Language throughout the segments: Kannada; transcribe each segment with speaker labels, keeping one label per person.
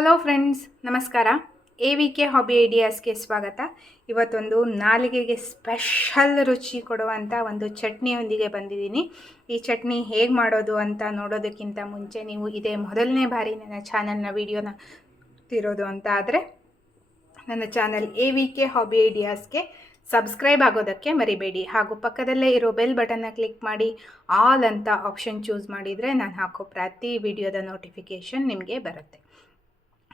Speaker 1: ಹಲೋ ಫ್ರೆಂಡ್ಸ್ ನಮಸ್ಕಾರ. ಎ ವಿ ಕೆ ಹಾಬಿ ಐಡಿಯಾಸ್ಗೆ ಸ್ವಾಗತ. ಇವತ್ತೊಂದು ನಾಲಿಗೆಗೆ ಸ್ಪೆಷಲ್ ರುಚಿ ಕೊಡುವಂಥ ಒಂದು ಚಟ್ನಿಯೊಂದಿಗೆ ಬಂದಿದ್ದೀನಿ. ಈ ಚಟ್ನಿ ಹೇಗೆ ಮಾಡೋದು ಅಂತ ನೋಡೋದಕ್ಕಿಂತ ಮುಂಚೆ ನೀವು ಇದೇ ಮೊದಲನೇ ಬಾರಿ ನನ್ನ ಚಾನಲ್ನ ವೀಡಿಯೋನ ತಿರೋದು ಅಂತ ಆದರೆ, ನನ್ನ channel A V K hobby ಐಡಿಯಾಸ್ಗೆ subscribe ಆಗೋದಕ್ಕೆ ಮರಿಬೇಡಿ. ಹಾಗೂ ಪಕ್ಕದಲ್ಲೇ ಇರೋ ಬೆಲ್ ಬಟನ್ನ ಕ್ಲಿಕ್ ಮಾಡಿ ಆಲ್ ಅಂತ ಆಪ್ಷನ್ ಚೂಸ್ ಮಾಡಿದರೆ ನಾನು ಹಾಕೋ ಪ್ರತಿ ವಿಡಿಯೋದ ನೋಟಿಫಿಕೇಷನ್ ನಿಮಗೆ ಬರುತ್ತೆ.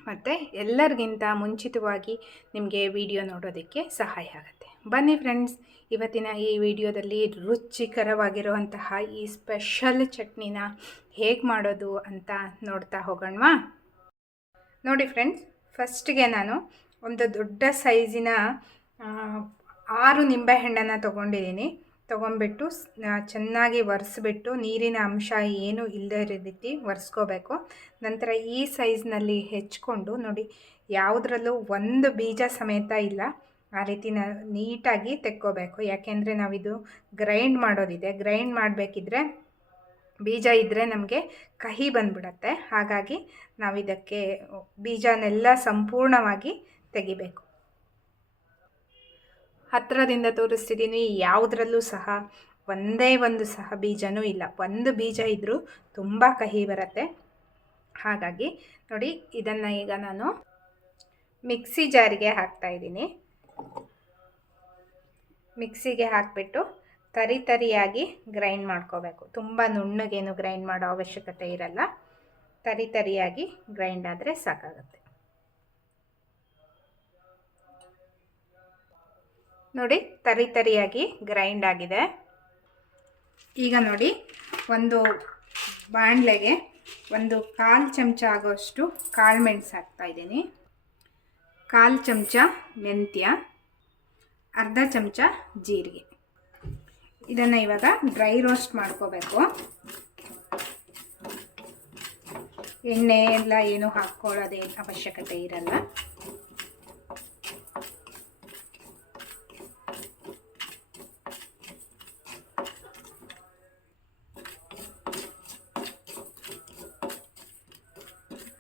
Speaker 1: ಮತ್ತು ಎಲ್ಲರಿಗಿಂತ ಮುಂಚಿತವಾಗಿ ನಿಮಗೆ ವಿಡಿಯೋ ನೋಡೋದಕ್ಕೆ ಸಹಾಯ ಆಗುತ್ತೆ. ಬನ್ನಿ ಫ್ರೆಂಡ್ಸ್, ಇವತ್ತಿನ ಈ ವಿಡಿಯೋದಲ್ಲಿ ರುಚಿಕರವಾಗಿರುವಂತಹ ಈ ಸ್ಪೆಷಲ್ ಚಟ್ನಿನ ಹೇಗೆ ಮಾಡೋದು ಅಂತ ನೋಡ್ತಾ ಹೋಗೋಣವಾ? ನೋಡಿ ಫ್ರೆಂಡ್ಸ್, ಫಸ್ಟ್ಗೆ ನಾನು ಒಂದು ದೊಡ್ಡ ಸೈಜಿನ ಆರು ನಿಂಬೆಹಣ್ಣನ್ನು ತೊಗೊಂಡಿದ್ದೀನಿ. ತೊಗೊಂಡ್ಬಿಟ್ಟು ಸ್- ಚೆನ್ನಾಗಿ ಒರೆಸ್ಬಿಟ್ಟು ನೀರಿನ ಅಂಶ ಏನೂ ಇಲ್ಲದೇ ರೀತಿ ಒರೆಸ್ಕೋಬೇಕು. ನಂತರ ಈ ಸೈಜ್ನಲ್ಲಿ ಹೆಚ್ಕೊಂಡು ನೋಡಿ, ಯಾವುದರಲ್ಲೂ ಒಂದು ಬೀಜ ಸಮೇತ ಇಲ್ಲ. ಆ ರೀತಿ ನ ನೀಟಾಗಿ ತೆಕ್ಕೋಬೇಕು. ಯಾಕೆಂದರೆ ನಾವಿದು ಗ್ರೈಂಡ್ ಮಾಡೋದಿದೆ. ಗ್ರೈಂಡ್ ಮಾಡಬೇಕಿದ್ರೆ ಬೀಜ ಇದ್ದರೆ ನಮಗೆ ಕಹಿ ಬಂದ್ಬಿಡತ್ತೆ. ಹಾಗಾಗಿ ನಾವಿದಕ್ಕೆ ಬೀಜನೆಲ್ಲ ಸಂಪೂರ್ಣವಾಗಿ ತೆಗಿಬೇಕು. ಹತ್ತಿರದಿಂದ ತೋರಿಸ್ತಿದ್ದೀನಿ. ಯಾವುದರಲ್ಲೂ ಸಹ ಒಂದೇ ಒಂದು ಸಹ ಬೀಜನೂ ಇಲ್ಲ. ಒಂದು ಬೀಜ ಇದ್ದರೂ ತುಂಬ ಕಹಿ ಬರುತ್ತೆ. ಹಾಗಾಗಿ ನೋಡಿ, ಇದನ್ನು ಈಗ ನಾನು ಮಿಕ್ಸಿ ಜಾರಿಗೆ ಹಾಕ್ತಾ ಇದ್ದೀನಿ. ಮಿಕ್ಸಿಗೆ ಹಾಕಿಬಿಟ್ಟು ತರಿ ತರಿಯಾಗಿ ಗ್ರೈಂಡ್ ಮಾಡ್ಕೋಬೇಕು. ತುಂಬ ನುಣ್ಣಗೇನು ಗ್ರೈಂಡ್ ಮಾಡೋ ಅವಶ್ಯಕತೆ ಇರಲ್ಲ. ತರಿ ತರಿಯಾಗಿ ಗ್ರೈಂಡ್ ಆದರೆ ಸಾಕಾಗುತ್ತೆ. ನೋಡಿ, ತರಿ ತರಿಯಾಗಿ ಗ್ರೈಂಡ್ ಆಗಿದೆ. ಈಗ ನೋಡಿ, ಒಂದು ಬಾಣಲೆಗೆ ಒಂದು ಕಾಲು ಚಮಚ ಆಗೋಷ್ಟು ಕಾಳು ಮೆಣಸು ಹಾಕ್ತಾ ಇದ್ದೀನಿ. ಕಾಲು ಚಮಚ ಮೆಂತ್ಯ, ಅರ್ಧ ಚಮಚ ಜೀರಿಗೆ. ಇದನ್ನು ಇವಾಗ ಡ್ರೈ ರೋಸ್ಟ್ ಮಾಡ್ಕೋಬೇಕು. ಎಣ್ಣೆ ಎಲ್ಲ ಏನು ಹಾಕ್ಕೊಳ್ಳೋದೇ ಅವಶ್ಯಕತೆ ಇರಲ್ಲ.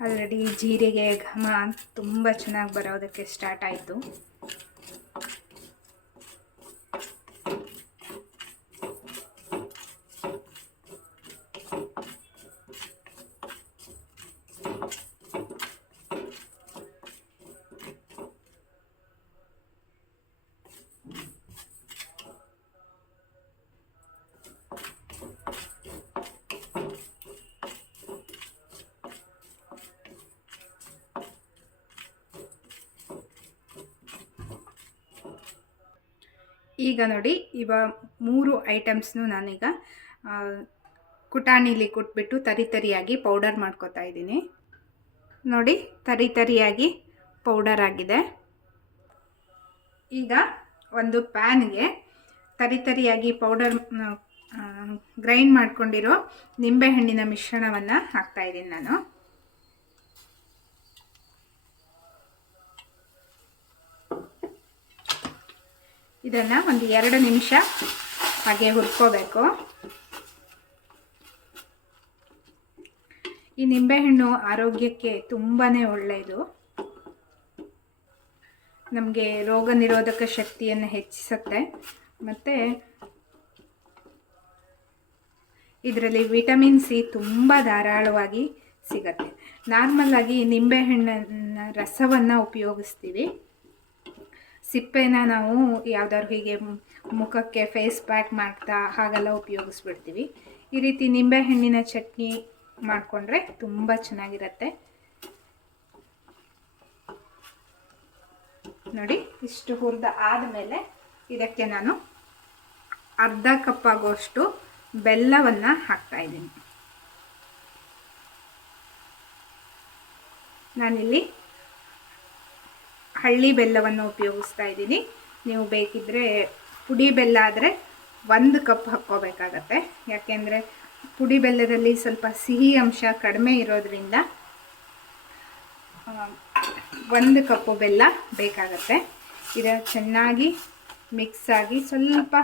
Speaker 1: ಆಲ್ರೆಡಿ ಜೀರಿಗೆ ಘಮ ತುಂಬ ಚೆನ್ನಾಗಿ ಬರೋದಕ್ಕೆ ಸ್ಟಾರ್ಟ್ ಆಯಿತು. ಈಗ ನೋಡಿ, ಇವ ಮೂರು ಐಟಮ್ಸ್ನು ನಾನೀಗ ಕುಟಾಣಿಲಿ ಕೊಟ್ಬಿಟ್ಟು ತರಿ ತರಿಯಾಗಿ ಪೌಡರ್ ಮಾಡ್ಕೊತಾ ಇದ್ದೀನಿ. ನೋಡಿ, ತರಿ ತರಿಯಾಗಿ ಪೌಡರ್ ಆಗಿದೆ. ಈಗ ಒಂದು ಪ್ಯಾನ್ಗೆ ತರಿ ತರಿಯಾಗಿ ಪೌಡರ್ ಗ್ರೈಂಡ್ ಮಾಡ್ಕೊಂಡಿರೋ ನಿಂಬೆಹಣ್ಣಿನ ಮಿಶ್ರಣವನ್ನು ಹಾಕ್ತಾಯಿದ್ದೀನಿ ನಾನು. ಇದನ್ನು ಒಂದು ಎರಡು ನಿಮಿಷ ಹಾಗೆ ಹುರ್ಕೋಬೇಕು. ಈ ನಿಂಬೆಹಣ್ಣು ಆರೋಗ್ಯಕ್ಕೆ ತುಂಬಾ ಒಳ್ಳೆಯದು. ನಮಗೆ ರೋಗ ನಿರೋಧಕ ಶಕ್ತಿಯನ್ನು ಹೆಚ್ಚಿಸುತ್ತೆ. ಮತ್ತು ಇದರಲ್ಲಿ ವಿಟಮಿನ್ ಸಿ ತುಂಬ ಧಾರಾಳವಾಗಿ ಸಿಗತ್ತೆ. ನಾರ್ಮಲಾಗಿ ನಿಂಬೆಹಣ್ಣನ್ನು ರಸವನ್ನು ಉಪಯೋಗಿಸ್ತೀವಿ. ಸಿಪ್ಪೆನ ನಾವು ಯಾವ್ದಾದ್ರು ಹೀಗೆ ಮುಖಕ್ಕೆ ಫೇಸ್ ಪ್ಯಾಕ್ ಮಾಡ್ತಾ ಹಾಗೆಲ್ಲ ಉಪಯೋಗಿಸ್ಬಿಡ್ತೀವಿ. ಈ ರೀತಿ ನಿಂಬೆಹಣ್ಣಿನ ಚಟ್ನಿ ಮಾಡಿಕೊಂಡ್ರೆ ತುಂಬ ಚೆನ್ನಾಗಿರುತ್ತೆ. ನೋಡಿ, ಇಷ್ಟು ಹುರಿದ ಆದಮೇಲೆ ಇದಕ್ಕೆ ನಾನು ಅರ್ಧ ಕಪ್ ಆಗೋಷ್ಟು ಬೆಲ್ಲವನ್ನು ಹಾಕ್ತಾ ಇದ್ದೀನಿ. ನಾನಿಲ್ಲಿ ಹಳ್ಳಿ ಬೆಲ್ಲವನ್ನು ಉಪಯೋಗಿಸ್ತಾ ಇದ್ದೀನಿ. ನೀವು ಬೇಕಿದ್ದರೆ ಪುಡಿ ಬೆಲ್ಲ ಆದರೆ ಒಂದು ಕಪ್ ಹಾಕ್ಕೋಬೇಕಾಗತ್ತೆ. ಯಾಕೆಂದರೆ ಪುಡಿ ಬೆಲ್ಲದಲ್ಲಿ ಸ್ವಲ್ಪ ಸಿಹಿ ಅಂಶ ಕಡಿಮೆ ಇರೋದ್ರಿಂದ ಒಂದು ಕಪ್ಪು ಬೆಲ್ಲ ಬೇಕಾಗತ್ತೆ. ಇದು ಚೆನ್ನಾಗಿ ಮಿಕ್ಸ್ ಆಗಿ ಸ್ವಲ್ಪ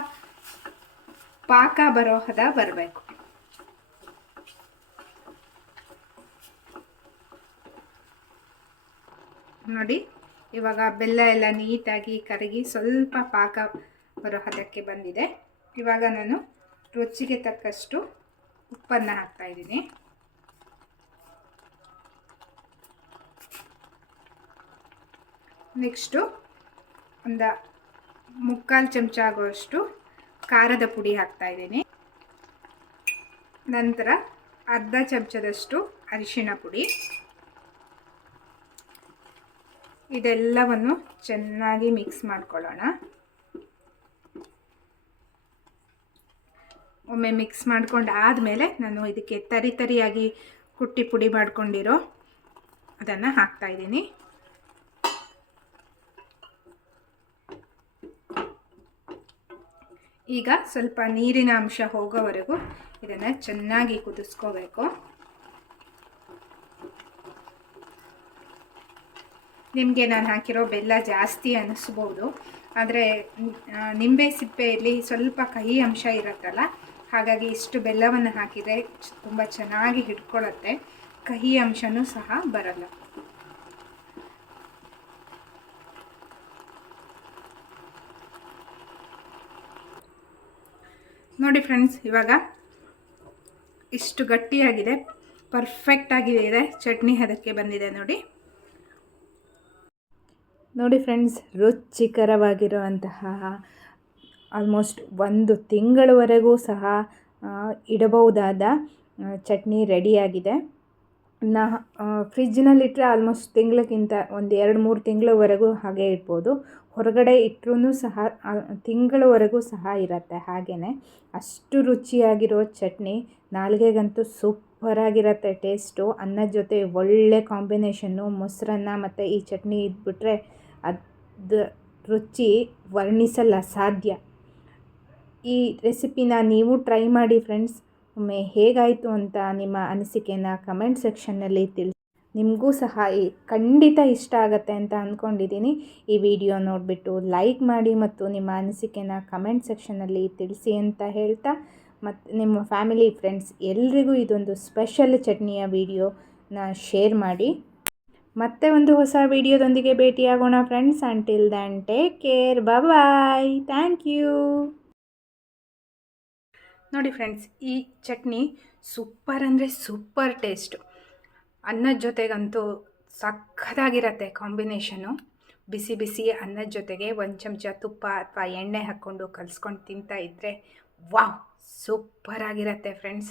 Speaker 1: ಪಾಕ ಬರೋ ಹದ ಬರಬೇಕು. ನೋಡಿ ಇವಾಗ ಬೆಲ್ಲ ಎಲ್ಲ ನೀಟಾಗಿ ಕರಗಿ ಸ್ವಲ್ಪ ಪಾಕ ಬರೋ ಹದಕ್ಕೆ ಬಂದಿದೆ. ಇವಾಗ ನಾನು ರುಚಿಗೆ ತಕ್ಕಷ್ಟು ಉಪ್ಪನ್ನು ಹಾಕ್ತಾಯಿದ್ದೀನಿ ನೆಕ್ಸ್ಟು ಒಂದು ಮುಕ್ಕಾಲು ಚಮಚ ಆಗುವಷ್ಟು ಖಾರದ ಪುಡಿ ಹಾಕ್ತಾಯಿದ್ದೀನಿ ನಂತರ ಅರ್ಧ ಚಮಚದಷ್ಟು ಅರಿಶಿನ ಪುಡಿ. ಇದೆಲ್ಲವನ್ನು ಚೆನ್ನಾಗಿ ಮಿಕ್ಸ್ ಮಾಡ್ಕೊಳ್ಳೋಣ. ಒಮ್ಮೆ ಮಿಕ್ಸ್ ಮಾಡ್ಕೊಂಡು ಆದಮೇಲೆ ನಾನು ಇದಕ್ಕೆ ತರಿ ತರಿಯಾಗಿ ಕುಟ್ಟಿ ಪುಡಿ ಮಾಡ್ಕೊಂಡಿರೋ ಅದನ್ನು ಹಾಕ್ತಾ ಇದ್ದೀನಿ. ಈಗ ಸ್ವಲ್ಪ ನೀರಿನ ಅಂಶ ಹೋಗೋವರೆಗೂ ಇದನ್ನು ಚೆನ್ನಾಗಿ ಕುದಿಸ್ಕೋಬೇಕು. ನಿಮಗೆ ನಾನು ಹಾಕಿರೋ ಬೆಲ್ಲ ಜಾಸ್ತಿ ಅನ್ನಿಸ್ಬೋದು ಆದರೆ ನಿಂಬೆ ಸಿಪ್ಪೆಯಲ್ಲಿ ಸ್ವಲ್ಪ ಕಹಿ ಅಂಶ ಇರುತ್ತಲ್ಲ, ಹಾಗಾಗಿ ಇಷ್ಟು ಬೆಲ್ಲವನ್ನು ಹಾಕಿದರೆ ತುಂಬ ಚೆನ್ನಾಗಿ ಹಿಡ್ಕೊಳ್ಳುತ್ತೆ ಕಹಿ ಅಂಶನೂ ಸಹ ಬರಲ್ಲ. ನೋಡಿ ಫ್ರೆಂಡ್ಸ್, ಇವಾಗ ಇಷ್ಟು ಗಟ್ಟಿಯಾಗಿದೆ ಪರ್ಫೆಕ್ಟ್ ಆಗಿದೆ ಇದೆ, ಚಟ್ನಿ ಅದಕ್ಕೆ ಬಂದಿದೆ ನೋಡಿ. ನೋಡಿ ಫ್ರೆಂಡ್ಸ್, ರುಚಿಕರವಾಗಿರುವಂತಹ ಆಲ್ಮೋಸ್ಟ್ ಒಂದು ತಿಂಗಳವರೆಗೂ ಸಹ ಇಡಬಹುದಾದ ಚಟ್ನಿ ರೆಡಿಯಾಗಿದೆ. ನಾ ಫ್ರಿಜ್ಜಿನಲ್ಲಿಟ್ಟರೆ ಆಲ್ಮೋಸ್ಟ್ ತಿಂಗಳಕ್ಕಿಂತ ಒಂದು ಎರಡು ಮೂರು ತಿಂಗಳವರೆಗೂ ಹಾಗೆ ಇಡ್ಬೋದು. ಹೊರಗಡೆ ಇಟ್ಟರೂ ಸಹ ತಿಂಗಳವರೆಗೂ ಸಹ ಇರುತ್ತೆ ಹಾಗೆಯೇ ಅಷ್ಟು ರುಚಿಯಾಗಿರೋ ಚಟ್ನಿ, ನಾಲ್ಗೆಗಂತೂ ಸೂಪರಾಗಿರುತ್ತೆ ಟೇಸ್ಟು. ಅನ್ನದ ಜೊತೆ ಒಳ್ಳೆ ಕಾಂಬಿನೇಷನ್ನು, ಮೊಸರನ್ನ ಮತ್ತು ಈ ಚಟ್ನಿ ಇದ್ಬಿಟ್ರೆ ಅದು ರುಚಿ ವರ್ಣಿಸಲು ಅಸಾಧ್ಯ ಈ ರೆಸಿಪಿನ ನೀವು ಟ್ರೈ ಮಾಡಿ ಫ್ರೆಂಡ್ಸ್. ಒಮ್ಮೆ ಹೇಗಾಯಿತು ಅಂತ ನಿಮ್ಮ ಅನಿಸಿಕೆನ ಕಮೆಂಟ್ ಸೆಕ್ಷನ್ನಲ್ಲಿ ತಿಳಿಸಿ. ನಿಮಗೂ ಸಹ ಈ ಖಂಡಿತ ಇಷ್ಟ ಆಗುತ್ತೆ ಅಂತ ಅಂದ್ಕೊಂಡಿದ್ದೀನಿ. ಈ ವಿಡಿಯೋ ನೋಡಿಬಿಟ್ಟು ಲೈಕ್ ಮಾಡಿ ಮತ್ತು ನಿಮ್ಮ ಅನಿಸಿಕೆನ ಕಮೆಂಟ್ ಸೆಕ್ಷನಲ್ಲಿ ತಿಳಿಸಿ ಅಂತ ಹೇಳ್ತಾ ಮತ್ತು ನಿಮ್ಮ ಫ್ಯಾಮಿಲಿ, ಫ್ರೆಂಡ್ಸ್ ಎಲ್ರಿಗೂ ಇದೊಂದು ಸ್ಪೆಷಲ್ ಚಟ್ನಿಯ ವಿಡಿಯೋನ ಶೇರ್ ಮಾಡಿ. ಮತ್ತೆ ಒಂದು ಹೊಸ ವಿಡಿಯೋದೊಂದಿಗೆ ಭೇಟಿಯಾಗೋಣ friends until then take care bye thank you ನೋಡಿ ಫ್ರೆಂಡ್ಸ್ ಈ ಚಟ್ನಿ ಸೂಪರ್ ಅಂದರೆ ಸೂಪರ್ ಟೇಸ್ಟು ಅನ್ನದ ಜೊತೆಗಂತೂ ಸಖತ್ತಾಗಿರತ್ತೆ ಕಾಂಬಿನೇಷನು ಬಿಸಿ ಬಿಸಿ ಅನ್ನದ ಜೊತೆಗೆ ಒಂದು ಚಮಚ ತುಪ್ಪ ಅಥವಾ ಎಣ್ಣೆ ಹಾಕ್ಕೊಂಡು ಕಲಿಸ್ಕೊಂಡು ತಿಂತಾ ಇದ್ದರೆ ವಾವ್ ಸೂಪರಾಗಿರತ್ತೆ ಫ್ರೆಂಡ್ಸ್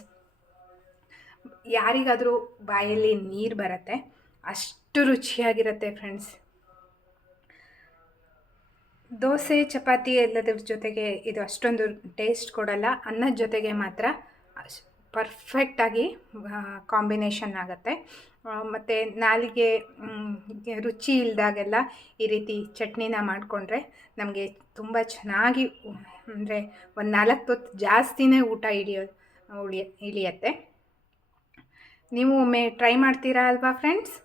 Speaker 1: ಯಾರಿಗಾದರೂ ಬಾಯಲ್ಲಿ ನೀರು ಬರುತ್ತೆ ಅಷ್ಟು ರುಚಿಯಾಗಿರುತ್ತೆ ಫ್ರೆಂಡ್ಸ್ ದೋಸೆ, ಚಪಾತಿ ಎಲ್ಲದ್ರ ಜೊತೆಗೆ ಇದು ಅಷ್ಟೊಂದು ಟೇಸ್ಟ್ ಕೊಡಲ್ಲ. ಅನ್ನದ ಜೊತೆಗೆ ಮಾತ್ರ ಪರ್ಫೆಕ್ಟಾಗಿ ಕಾಂಬಿನೇಷನ್ ಆಗುತ್ತೆ. ಮತ್ತು ನಾಲಿಗೆ ರುಚಿ ಇಲ್ದಾಗೆಲ್ಲ ಈ ರೀತಿ ಚಟ್ನಿನ ಮಾಡಿಕೊಂಡ್ರೆ ನಮಗೆ ತುಂಬ ಚೆನ್ನಾಗಿ, ಅಂದರೆ ಒಂದು ನಾಲ್ಕು ಹೊತ್ತು ಜಾಸ್ತಿನೇ ಊಟ ಹಿಡಿಯೋ, ಉಳಿಯ ಇಳಿಯತ್ತೆ ನೀವು ಒಮ್ಮೆ ಟ್ರೈ ಮಾಡ್ತೀರಾ ಅಲ್ವಾ ಫ್ರೆಂಡ್ಸ್